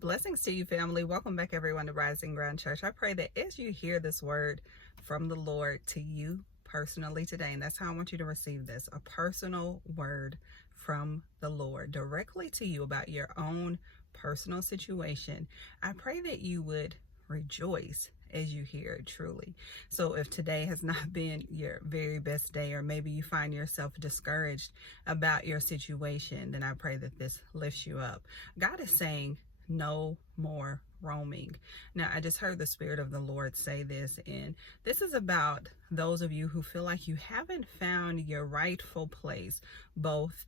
Blessings to you, family. Welcome back, everyone, to Rising Ground Church. I pray that as you hear this word from the Lord to you personally today, and that's how I want you to receive this, a personal word from the Lord directly to you about your own personal situation. I pray that you would rejoice as you hear it truly. So if today has not been your very best day, or maybe you find yourself discouraged about your situation, then I pray that this lifts you up. God is saying, no more roaming. Now, I just heard the Spirit of the Lord say this, and this is about those of you who feel like you haven't found your rightful place, both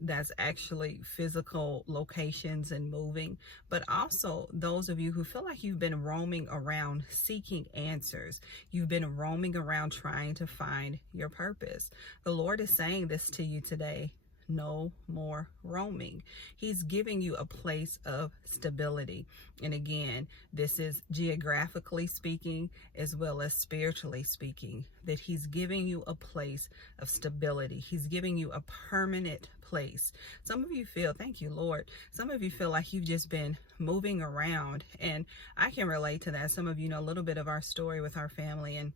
that's actually physical locations and moving, but also those of you who feel like you've been roaming around seeking answers. You've been roaming around trying to find your purpose. The Lord is saying this to you today. No more roaming. He's giving you a place of stability. And again, this is geographically speaking as well as spiritually speaking, that he's giving you a place of stability. He's giving you a permanent place. Some of you feel, thank you, Lord, some of you feel like you've just been moving around, and I can relate to that. Some of you know a little bit of our story with our family, and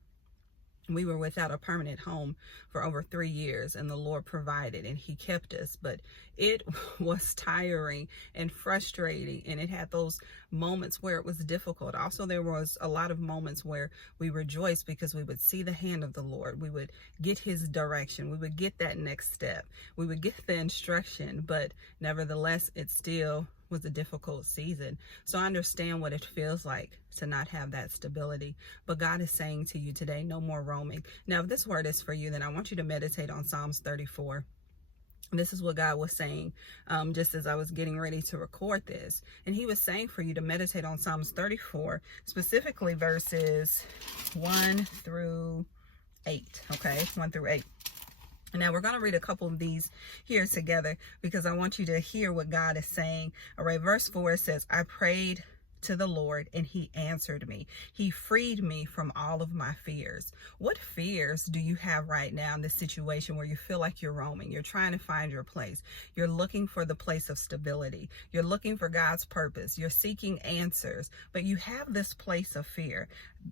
we were without a permanent home for over 3 years, and the Lord provided and he kept us, but it was tiring and frustrating, and it had those moments where it was difficult. Also, there was a lot of moments where we rejoiced because we would see the hand of the Lord. We would get his direction. We would get that next step. We would get the instruction, but nevertheless, it still was a difficult season. So I understand what it feels like to not have that stability. But God is saying to you today, no more roaming. Now, if this word is for you, then I want you to meditate on Psalms 34. This is what God was saying just as I was getting ready to record this. And he was saying for you to meditate on Psalms 34, specifically verses 1 through 8. Okay, 1 through 8. Now, we're going to read a couple of these here together because I want you to hear what God is saying. All right, verse 4 says, I prayed to the Lord and he answered me. He freed me from all of my fears. What fears do you have right now in this situation where you feel like you're roaming? You're trying to find your place. You're looking for the place of stability. You're looking for God's purpose. You're seeking answers, but you have this place of fear.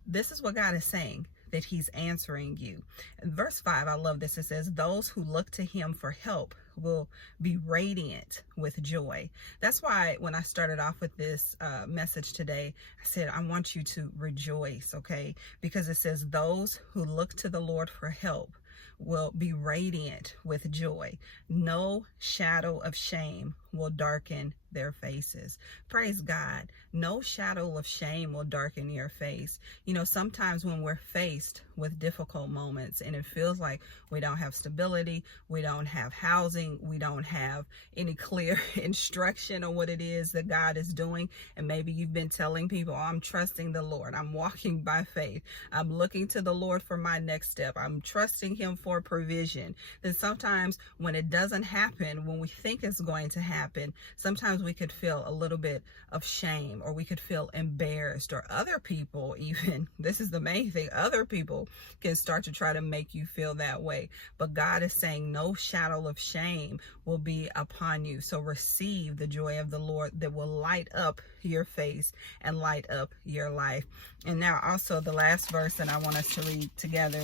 This is what God is saying, that he's answering you. In verse 5, I love this. It says, those who look to him for help will be radiant with joy. That's why when I started off with this message today, I said, I want you to rejoice, okay? Because it says, those who look to the Lord for help will be radiant with joy. No shadow of shame will darken their faces. Praise God. No shadow of shame will darken your face. You know, sometimes when we're faced with difficult moments and it feels like we don't have stability, we don't have housing, we don't have any clear instruction on what it is that God is doing, and maybe you've been telling people, oh, I'm trusting the Lord, I'm walking by faith, I'm looking to the Lord for my next step, I'm trusting him for provision. Then sometimes when it doesn't happen, when we think it's going to happen, sometimes we could feel a little bit of shame, or we could feel embarrassed, or other people even, this is the main thing, other people can start to try to make you feel that way. But God is saying no shadow of shame will be upon you. So receive the joy of the Lord that will light up your face and light up your life. And now also the last verse that I want us to read together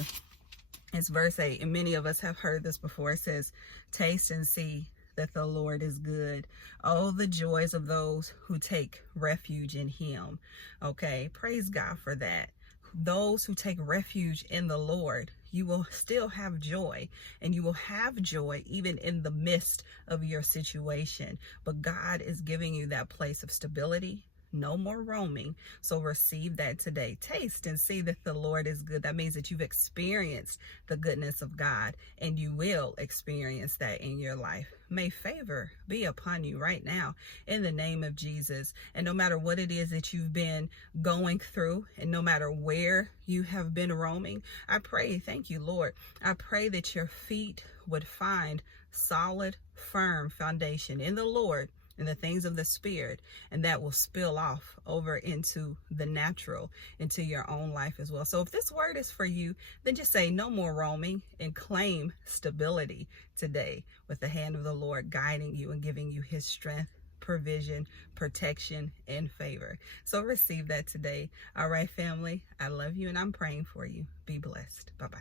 is verse 8. And many of us have heard this before. It says, taste and see that the Lord is good. Oh, the joys of those who take refuge in him. Okay, praise God for that. Those who take refuge in the Lord, you will still have joy, and you will have joy even in the midst of your situation. But God is giving you that place of stability. No more roaming. So receive that today. Taste and see that the Lord is good. That means that you've experienced the goodness of God, and you will experience that in your life. May favor be upon you right now in the name of Jesus. And no matter what it is that you've been going through, and no matter where you have been roaming, I pray, thank you, Lord, I pray that your feet would find solid, firm foundation in the Lord, and the things of the Spirit, and that will spill off over into the natural, into your own life as well. So if this word is for you, then just say no more roaming and claim stability today with the hand of the Lord guiding you and giving you his strength, provision, protection, and favor. So receive that today. All right, family, I love you and I'm praying for you. Be blessed. Bye-bye.